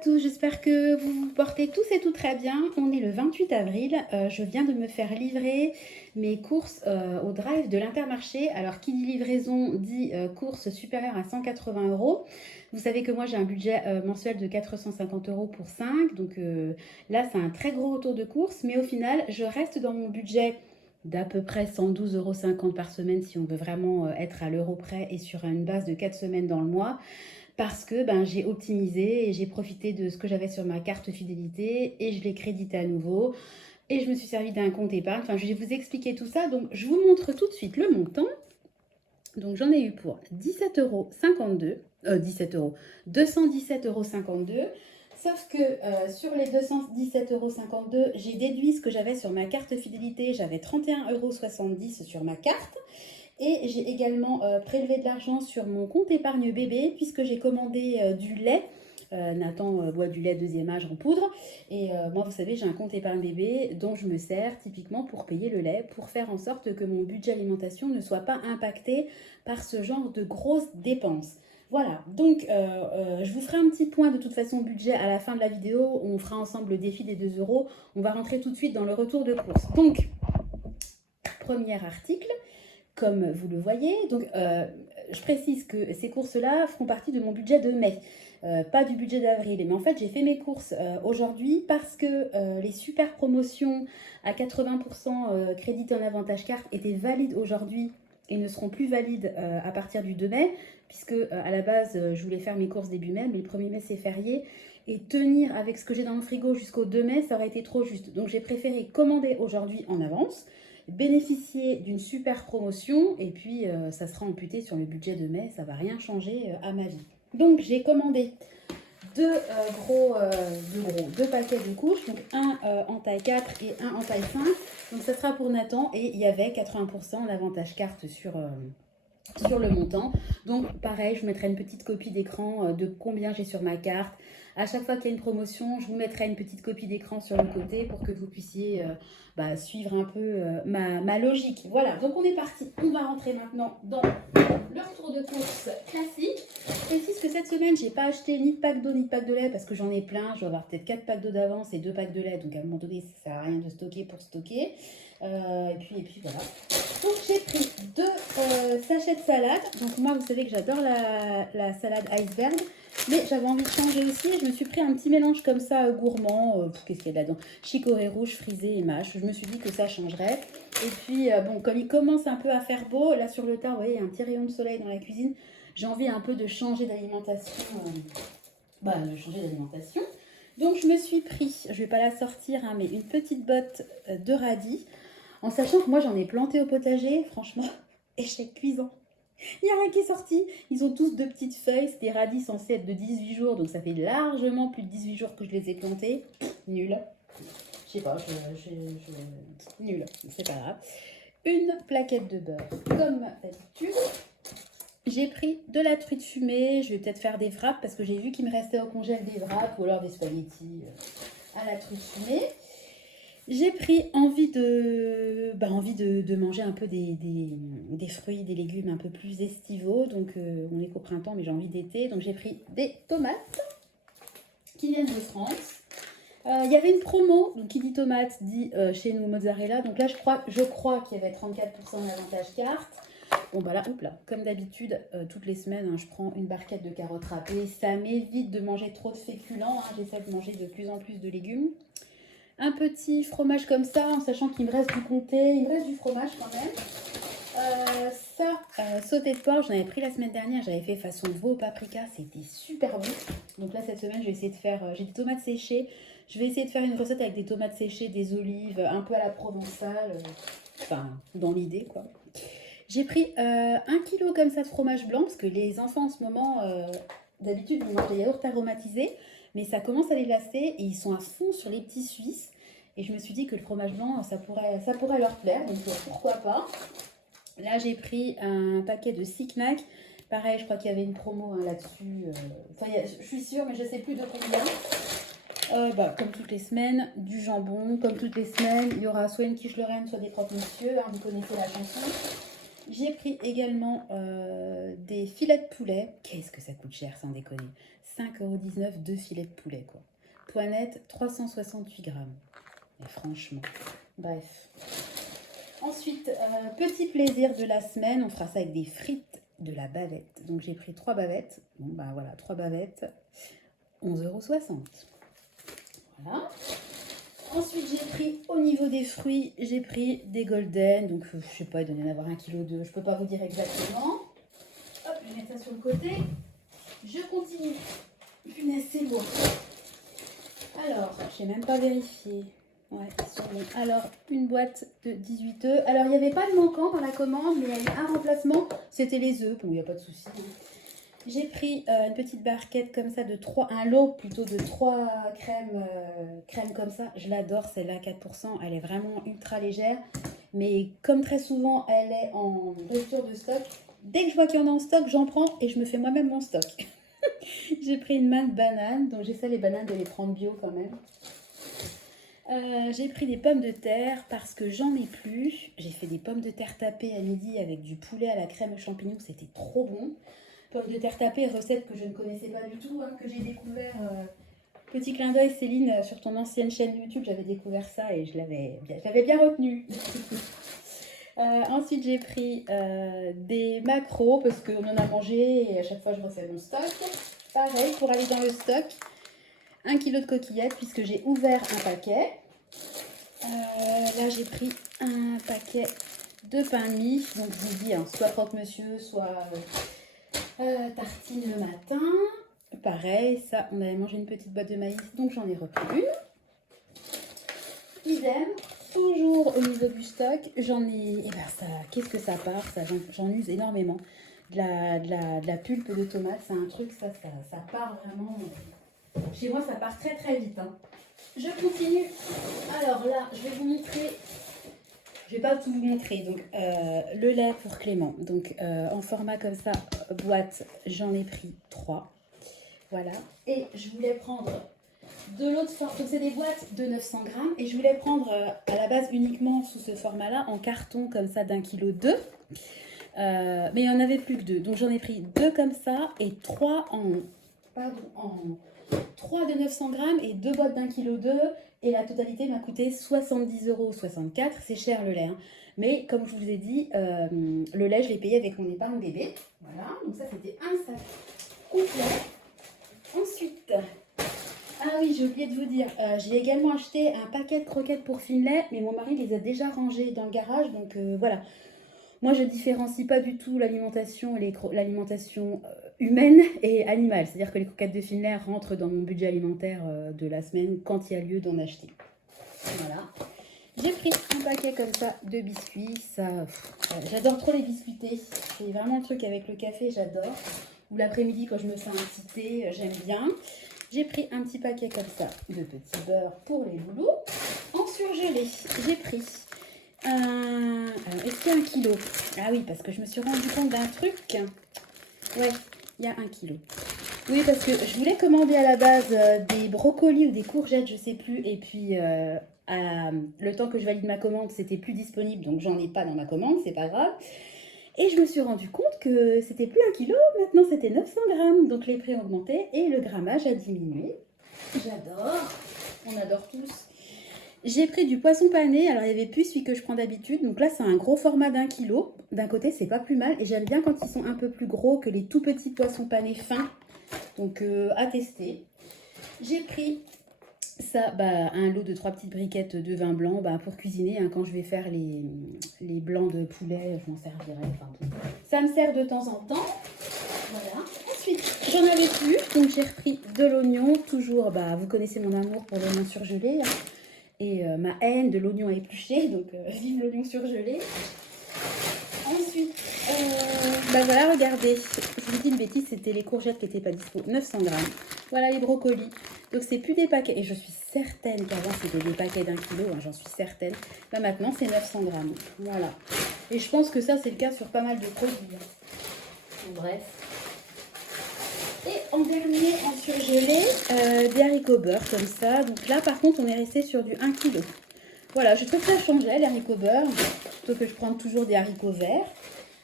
tous, j'espère que vous vous portez tous et tout très bien. On est le 28 avril, je viens de me faire livrer mes courses au drive de l'Intermarché. Alors qui dit livraison dit courses supérieures à 180 euros. Vous savez que moi j'ai un budget mensuel de 450 euros pour 5, donc là c'est un très gros retour de courses, mais au final je reste dans mon budget d'à peu près 112,50 € par semaine si on veut vraiment être à l'euro près et sur une base de 4 semaines dans le mois. Parce que ben, j'ai optimisé et j'ai profité de ce que j'avais sur ma carte fidélité et je l'ai crédité à nouveau. Et je me suis servi d'un compte épargne. Enfin, je vais vous expliquer tout ça. Donc, je vous montre tout de suite le montant. Donc, j'en ai eu pour 17,52 €. 17 euros. 217,52 €. Sauf que sur les 217,52 €, j'ai déduit ce que j'avais sur ma carte fidélité. J'avais 31,70 € sur ma carte. Et j'ai également prélevé de l'argent sur mon compte épargne bébé puisque j'ai commandé du lait. Nathan boit du lait deuxième âge en poudre. Et moi, vous savez, j'ai un compte épargne bébé dont je me sers typiquement pour payer le lait, pour faire en sorte que mon budget alimentation ne soit pas impacté par ce genre de grosses dépenses. Voilà, donc je vous ferai un petit point de toute façon budget à la fin de la vidéo. On fera ensemble le défi des 2 euros. On va rentrer tout de suite dans le retour de course. Donc, premier article. Comme vous le voyez, donc je précise que ces courses-là feront partie de mon budget de mai, pas du budget d'avril. Mais en fait, j'ai fait mes courses aujourd'hui parce que les super promotions à 80% crédit en avantage carte étaient valides aujourd'hui et ne seront plus valides à partir du 2 mai, puisque à la base, je voulais faire mes courses début mai, mais le 1er mai, c'est férié. Et tenir avec ce que j'ai dans le frigo jusqu'au 2 mai, ça aurait été trop juste. Donc j'ai préféré commander aujourd'hui en avance, bénéficier d'une super promotion et puis ça sera amputé sur le budget de mai, ça va rien changer à ma vie. Donc j'ai commandé deux paquets de couches, donc un en taille 4 et un en taille 5. Donc ça sera pour Nathan et il y avait 80% l'avantage carte sur le montant. Donc pareil, je mettrai une petite copie d'écran de combien j'ai sur ma carte. À chaque fois qu'il y a une promotion, je vous mettrai une petite copie d'écran sur le côté pour que vous puissiez suivre un peu ma logique. Voilà, donc on est parti. On va rentrer maintenant dans le retour de course classique. Je précise que cette semaine, j'ai pas acheté ni de pack d'eau ni de pack de lait parce que j'en ai plein. Je dois avoir peut-être 4 packs d'eau d'avance et 2 packs de lait. Donc à un moment donné, ça sert à rien de stocker pour stocker. Et puis voilà. Donc j'ai pris 2 sachets de salade. Donc moi, vous savez que j'adore la salade iceberg. Mais j'avais envie de changer aussi. Je me suis pris un petit mélange comme ça gourmand. Qu'est-ce qu'il y a là-dedans? Chicorée rouge, frisée et mâche. Je me suis dit que ça changerait. Et puis, bon, comme il commence un peu à faire beau, là sur le tas, vous voyez, il y a un petit rayon de soleil dans la cuisine. J'ai envie un peu de changer d'alimentation. Changer d'alimentation. Donc je me suis pris, je ne vais pas la sortir, hein, mais une petite botte de radis. En sachant que moi j'en ai planté au potager, franchement, échec cuisant. Il n'y a rien qui est sorti. Ils ont tous 2 petites feuilles. C'est des radis censés être de 18 jours. Donc ça fait largement plus de 18 jours que je les ai plantés. Nul. Je sais pas, nul. C'est pas grave. Une plaquette de beurre, comme d'habitude. J'ai pris de la truite fumée. Je vais peut-être faire des wraps parce que j'ai vu qu'il me restait au congèle des wraps ou alors des spaghettis à la truite fumée. J'ai pris envie de manger un peu des fruits, des légumes un peu plus estivaux. Donc, on est qu'au printemps, mais j'ai envie d'été. Donc, j'ai pris des tomates qui viennent de France. Il y avait une promo. Donc, qui dit tomate dit chez nous mozzarella. Donc là, je crois qu'il y avait 34% d'avantage carte. Bon, bah là, comme d'habitude, toutes les semaines, hein, je prends une barquette de carottes râpées. Ça m'évite de manger trop de féculents. Hein. J'essaie de manger de plus en plus de légumes. Un petit fromage comme ça, en sachant qu'il me reste du comté, il me reste du fromage quand même. Sauté de porc, j'en avais pris la semaine dernière, j'avais fait façon veau paprika, c'était super bon. Donc là, cette semaine, je vais essayer de faire, j'ai des tomates séchées, je vais essayer de faire une recette avec des tomates séchées, des olives, un peu à la provençale, dans l'idée quoi. J'ai pris 1 kg comme ça de fromage blanc, parce que les enfants en ce moment, d'habitude, ils mangent des yaourts aromatisés. Mais ça commence à les lasser et ils sont à fond sur les petits Suisses. Et je me suis dit que le fromage blanc, ça pourrait leur plaire. Donc pourquoi pas. Là, j'ai pris un paquet de Six Knacks. Pareil, je crois qu'il y avait une promo là-dessus. Je suis sûre, mais je ne sais plus de combien. Comme toutes les semaines, du jambon. Comme toutes les semaines, il y aura soit une quiche Lorraine, soit des croque-monsieur. Hein, vous connaissez la chanson. J'ai pris également des filets de poulet. Qu'est-ce que ça coûte cher, sans déconner. 5,19 €, 2 filets de poulet, quoi. Poids net, 368 grammes. Et franchement, bref. Ensuite, petit plaisir de la semaine, on fera ça avec des frites, de la bavette. Donc j'ai pris 3 bavettes. Bon, bah voilà, 3 bavettes, 11,60 €. Voilà. Ensuite, j'ai pris, au niveau des fruits, j'ai pris des golden. Donc, je sais pas, il doit y en avoir 1,2 kg. Je peux pas vous dire exactement. Hop, je vais mettre ça sur le côté. Je continue. Punaise, c'est lourd. Alors, je n'ai même pas vérifié. Ouais, ils sont bons. Alors, une boîte de 18 œufs. Alors, il n'y avait pas de manquant dans la commande, mais il y a eu un remplacement. C'était les œufs. Bon, il n'y a pas de souci. J'ai pris une petite barquette comme ça de 3, un lot plutôt de 3 crèmes comme ça. Je l'adore, celle-là, 4%. Elle est vraiment ultra légère. Mais comme très souvent, elle est en rupture de stock. Dès que je vois qu'il y en a en stock, j'en prends et je me fais moi-même mon stock. J'ai pris une main de bananes, donc j'essaie les bananes de les prendre bio quand même. J'ai pris des pommes de terre parce que j'en ai plus. J'ai fait des pommes de terre tapées à midi avec du poulet à la crème aux champignons, c'était trop bon. Pommes de terre tapées, recette que je ne connaissais pas du tout, hein, que j'ai découvert. Petit clin d'œil Céline, sur ton ancienne chaîne YouTube, j'avais découvert ça et je l'avais bien retenu. Ensuite, j'ai pris des maquereaux parce qu'on en a mangé et à chaque fois, je refais mon stock. Pareil, pour aller dans le stock, 1 kg de coquillettes puisque j'ai ouvert un paquet. Là, j'ai pris un paquet de pain de mie. Donc, je vous dis, hein, soit croque-monsieur, soit tartine le matin. Pareil, ça, on avait mangé une petite boîte de maïs, donc j'en ai repris une. Idem. Toujours au niveau du stock, j'en ai, et ben ça, qu'est-ce que ça part, ça, j'en use énormément. De la pulpe de tomate, c'est un truc, ça part vraiment, chez moi ça part très très vite. Hein. Je continue, alors là, je vais vous montrer, je vais pas tout vous montrer, donc le lait pour Clément, donc en format comme ça, boîte, j'en ai pris 3, voilà, et je voulais prendre de l'autre forme, donc c'est des boîtes de 900 grammes et je voulais prendre à la base uniquement sous ce format là en carton comme ça d'1,2 kg. Mais il n'y en avait plus que 2, donc j'en ai pris 2 comme ça et 3 3 de 900 grammes et 2 boîtes d'1,2 kg et la totalité m'a coûté 70,64 €. C'est cher le lait, hein. Mais comme je vous ai dit, le lait je l'ai payé avec mon épargne bébé, voilà, donc ça c'était un sac complet. Ensuite, ah oui, j'ai oublié de vous dire, j'ai également acheté un paquet de croquettes pour Finlay, mais mon mari les a déjà rangées dans le garage, donc voilà. Moi, je différencie pas du tout l'alimentation humaine et animale. C'est-à-dire que les croquettes de Finlay rentrent dans mon budget alimentaire de la semaine quand il y a lieu d'en acheter. Voilà. J'ai pris un paquet comme ça de biscuits. Ça, j'adore trop les biscuités. C'est vraiment le truc avec le café, j'adore. Ou l'après-midi quand je me fais un petit thé, j'aime bien. J'ai pris un petit paquet comme ça de petits beurre pour les loulous. En surgelé, j'ai pris alors, est-ce qu'il y a 1 kg? Ah oui, parce que je me suis rendu compte d'un truc. Ouais, il y a 1 kg. Oui, parce que je voulais commander à la base des brocolis ou des courgettes, je sais plus. Et puis, le temps que je valide ma commande, c'était plus disponible. Donc, j'en ai pas dans ma commande, c'est pas grave. Et je me suis rendu compte que c'était plus 1 kg, maintenant c'était 900 grammes. Donc les prix ont augmenté et le grammage a diminué. J'adore, on adore tous. J'ai pris du poisson pané, alors il n'y avait plus celui que je prends d'habitude. Donc là c'est un gros format d'1 kg. D'un côté c'est pas plus mal et j'aime bien quand ils sont un peu plus gros que les tout petits poissons panés fins. Donc à tester. J'ai pris ça, un lot de 3 petites briquettes de vin blanc pour cuisiner. Hein, quand je vais faire les blancs de poulet, je m'en servirai. Enfin, ça me sert de temps en temps. Voilà. Ensuite, j'en avais plus, donc j'ai repris de l'oignon. Toujours, vous connaissez mon amour pour l'oignon surgelé. Hein, et ma haine de l'oignon épluché. Donc, vive l'oignon surgelé. Ensuite, voilà, regardez. Je vous dis une bêtise, c'était les courgettes qui n'étaient pas dispo. 900 grammes. Voilà les brocolis. Donc, c'est plus des paquets. Et je suis certaine qu'avant, c'était des paquets d'1 kg. Hein, j'en suis certaine. Maintenant, c'est 900 grammes. Voilà. Et je pense que ça, c'est le cas sur pas mal de produits. Hein. Bref. Et en dernier, en surgelé, des haricots beurre comme ça. Donc là, par contre, on est resté sur du 1 kg. Voilà, je trouve que ça changeait, les haricots beurre. Plutôt que je prends toujours des haricots verts.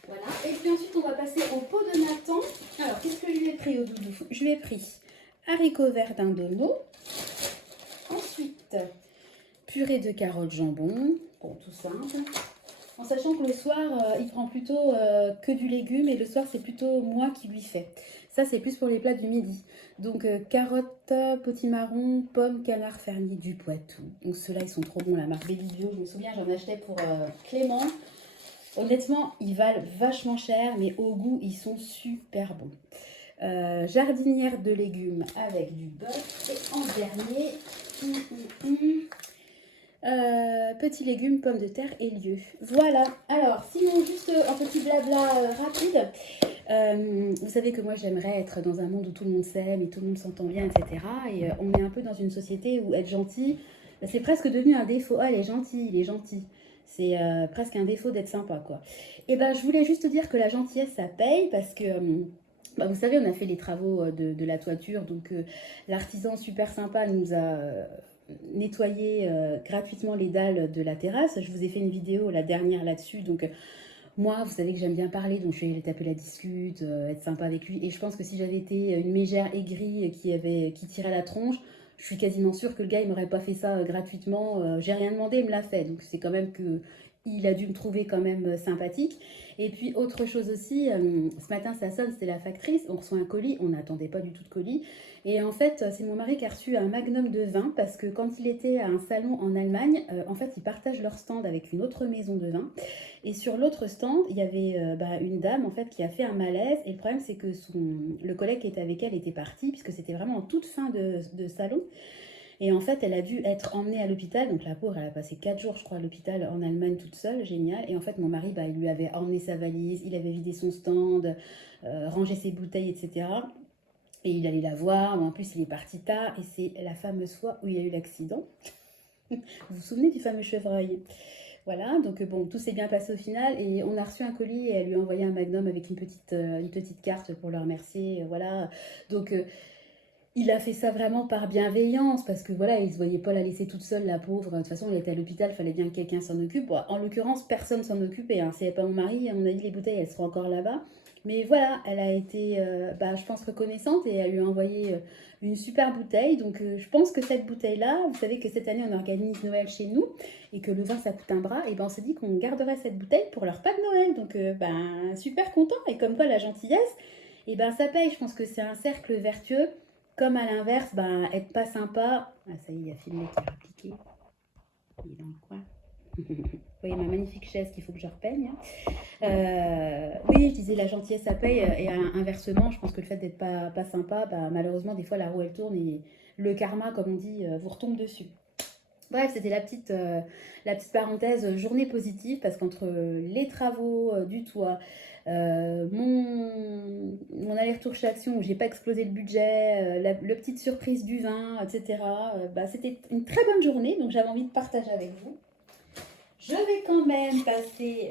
Voilà. Et puis ensuite, on va passer au pot de Nathan. Alors, qu'est-ce que je lui ai pris au doudou? Je lui ai pris haricots verts d'Indono. Ensuite, purée de carottes jambon, bon tout simple. En sachant que le soir, il prend plutôt que du légume et le soir, c'est plutôt moi qui lui fais. Ça, c'est plus pour les plats du midi. Donc, carottes, potimarron, pommes, canard fermier du Poitou. Donc, ceux-là, ils sont trop bons, la marque Baby Bio. Je me souviens, j'en achetais pour Clément. Honnêtement, ils valent vachement cher, mais au goût, ils sont super bons. Jardinière de légumes avec du bœuf. Et en dernier, petits légumes, pommes de terre et lieux. Voilà. Alors, sinon, juste un petit blabla rapide. Vous savez que moi, j'aimerais être dans un monde où tout le monde s'aime et tout le monde s'entend bien, etc. Et on est un peu dans une société où être gentil, c'est presque devenu un défaut. Ah, il est gentil, il est gentil. C'est presque un défaut d'être sympa, quoi. Et ben, je voulais juste dire que la gentillesse, ça paye parce que... vous savez, on a fait les travaux de la toiture, donc l'artisan super sympa nous a nettoyé gratuitement les dalles de la terrasse. Je vous ai fait une vidéo, la dernière là-dessus, donc moi, vous savez que j'aime bien parler, donc je suis allée taper la discute, être sympa avec lui, et je pense que si j'avais été une mégère aigrie qui tirait la tronche, je suis quasiment sûre que le gars, il m'aurait pas fait ça gratuitement. J'ai rien demandé, il me l'a fait, donc c'est quand même que... Il a dû me trouver quand même sympathique. Et puis, autre chose aussi, ce matin, ça sonne, c'était la factrice. On reçoit un colis, on n'attendait pas du tout de colis. Et en fait, c'est mon mari qui a reçu un magnum de vin parce que quand il était à un salon en Allemagne, en fait, ils partagent leur stand avec une autre maison de vin. Et sur l'autre stand, il y avait une dame en fait qui a fait un malaise. Et le problème, c'est que le collègue qui était avec elle était parti puisque c'était vraiment en toute fin de salon. Et en fait, elle a dû être emmenée à l'hôpital. Donc la pauvre, elle a passé 4 jours, je crois, à l'hôpital en Allemagne toute seule. Génial. Et en fait, mon mari, il lui avait emmené sa valise, il avait vidé son stand, rangé ses bouteilles, etc. Et il allait la voir. En plus, il est parti tard. Et c'est la fameuse fois où il y a eu l'accident. Vous vous souvenez du fameux chevreuil? Voilà, donc bon, tout s'est bien passé au final. Et on a reçu un colis et elle lui a envoyé un magnum avec une petite carte pour le remercier. Voilà. Donc... il a fait ça vraiment par bienveillance, parce que voilà, il ne se voyait pas la laisser toute seule, la pauvre. De toute façon, elle était à l'hôpital, il fallait bien que quelqu'un s'en occupe. Bon, en l'occurrence, personne s'en occupait. Hein. C'est pas mon mari, on a dit les bouteilles, elles seront encore là-bas. Mais voilà, elle a été, je pense, reconnaissante et elle lui a envoyé une super bouteille. Donc, je pense que cette bouteille-là, vous savez que cette année, on organise Noël chez nous et que le vin, ça coûte un bras. Et ben, on s'est dit qu'on garderait cette bouteille pour leur pas de Noël. Donc, super content. Et comme quoi, la gentillesse, et ben, ça paye. Je pense que c'est un cercle vertueux. Comme à l'inverse, être pas sympa. Ah, ça y est, il y a Finlay qui a appliqué. Il est dans le coin. Vous voyez ma magnifique chaise qu'il faut que je repeigne. Oui, je disais la gentillesse, ça paye. Et inversement, je pense que le fait d'être pas sympa, malheureusement, des fois, la roue, elle tourne et le karma, comme on dit, vous retombe dessus. Bref, c'était la petite parenthèse journée positive parce qu'entre les travaux du toit, mon aller-retour chez Action où j'ai pas explosé le budget, la petite surprise du vin, etc. C'était une très bonne journée, donc j'avais envie de partager avec vous. Je vais quand même passer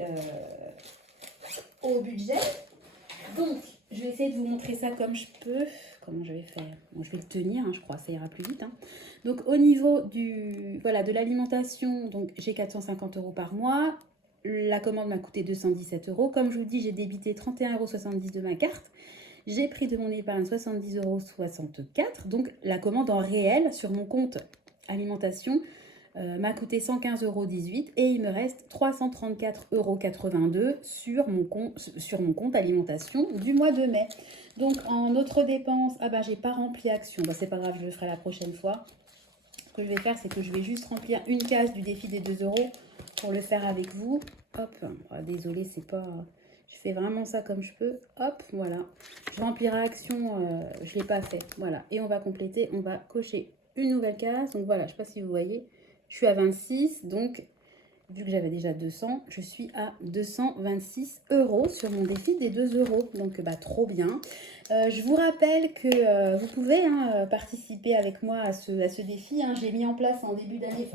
au budget. Donc, je vais essayer de vous montrer ça comme je peux. Comment je vais faire? Bon, je vais le tenir, je crois, ça ira plus vite. Donc, au niveau de l'alimentation, donc j'ai 450 € par mois. La commande m'a coûté 217 €. Comme je vous dis, j'ai débité 31,70 € de ma carte. J'ai pris de mon épargne 70,64 €. Donc, la commande en réel sur mon compte alimentation m'a coûté 115,18 € et il me reste 334,82 € sur mon compte alimentation du mois de mai. Donc, en autres dépenses, j'ai pas rempli Action. C'est pas grave, je le ferai la prochaine fois. Ce que je vais faire, c'est que je vais juste remplir une case du défi des 2 € pour le faire avec vous. Hop, désolée, c'est pas... Je fais vraiment ça comme je peux. Hop, voilà. Je remplirai Action, je l'ai pas fait. Voilà, et on va compléter, on va cocher une nouvelle case. Donc voilà, je sais pas si vous voyez, je suis à 26, donc vu que j'avais déjà 200, je suis à 226 € sur mon défi des 2 €. Donc, trop bien. Je vous rappelle que vous pouvez participer avec moi à ce défi. J'ai mis en place en début d'année,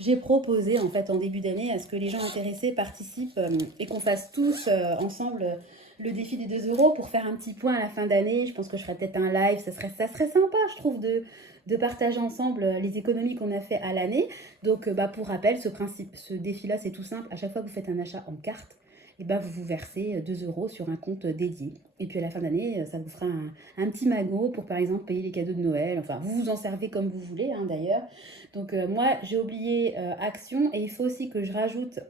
j'ai proposé en fait en début d'année à ce que les gens intéressés participent et qu'on fasse tous ensemble le défi des 2 € pour faire un petit point à la fin d'année. Je pense que je ferai peut-être un live, ça serait sympa, je trouve, de partager ensemble les économies qu'on a fait à l'année. Donc, pour rappel, ce défi-là, c'est tout simple. À chaque fois que vous faites un achat en carte, et ben vous vous versez 2 euros sur un compte dédié. Et puis à la fin d'année, ça vous fera un petit magot pour par exemple payer les cadeaux de Noël. Enfin, vous vous en servez comme vous voulez hein, d'ailleurs. Donc moi, j'ai oublié Action et il faut aussi que je rajoute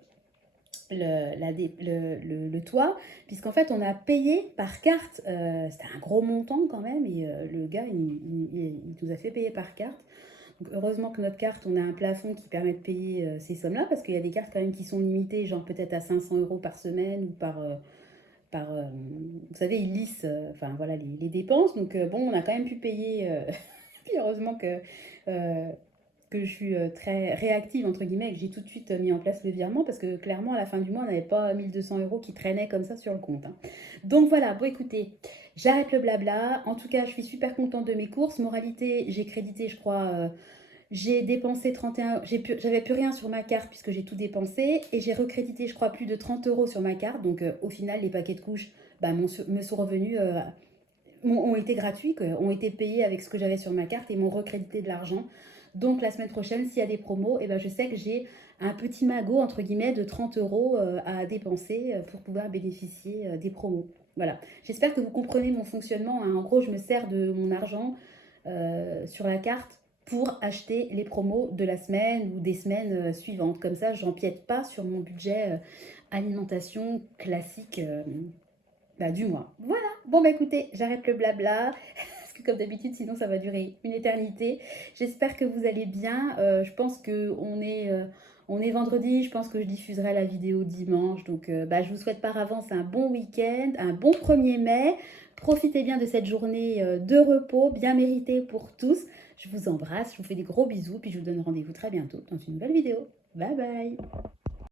le toit, puisqu'en fait on a payé par carte, c'était un gros montant quand même, et le gars il nous a fait payer par carte. Donc heureusement que notre carte, on a un plafond qui permet de payer ces sommes-là, parce qu'il y a des cartes quand même qui sont limitées, genre peut-être à 500 euros par semaine ou par vous savez, ils lissent enfin voilà les dépenses. Donc bon, on a quand même pu payer, puis heureusement euh, que je suis très réactive, entre guillemets, et que j'ai tout de suite mis en place le virement, parce que clairement, à la fin du mois, on n'avait pas 1200 euros qui traînaient comme ça sur le compte. Hein. Donc voilà, bon écoutez, j'arrête le blabla. En tout cas, je suis super contente de mes courses. Moralité, j'ai crédité, je crois, j'ai dépensé 31, j'avais plus rien sur ma carte puisque j'ai tout dépensé, et j'ai recrédité, je crois, plus de 30 euros sur ma carte. Donc au final, les paquets de couches bah, me sont revenus, ont été gratuits, ont été payés avec ce que j'avais sur ma carte et m'ont recrédité de l'argent. Donc la semaine prochaine, s'il y a des promos, et ben, je sais que j'ai un petit magot, entre guillemets, de 30 euros à dépenser pour pouvoir bénéficier des promos. Voilà. J'espère que vous comprenez mon fonctionnement. Hein. En gros, je me sers de mon argent sur la carte pour acheter les promos de la semaine ou des semaines suivantes. Comme ça, j'empiète pas sur mon budget alimentation classique bah, du mois. Voilà. Bon, bah écoutez, j'arrête le blabla. Parce que comme d'habitude, sinon ça va durer une éternité. J'espère que vous allez bien. Je pense on est vendredi. Je pense que je diffuserai la vidéo dimanche. Donc, bah, je vous souhaite par avance un bon week-end, un bon 1er mai. Profitez bien de cette journée de repos, bien méritée pour tous. Je vous embrasse, je vous fais des gros bisous. Puis je vous donne rendez-vous très bientôt dans une nouvelle vidéo. Bye bye.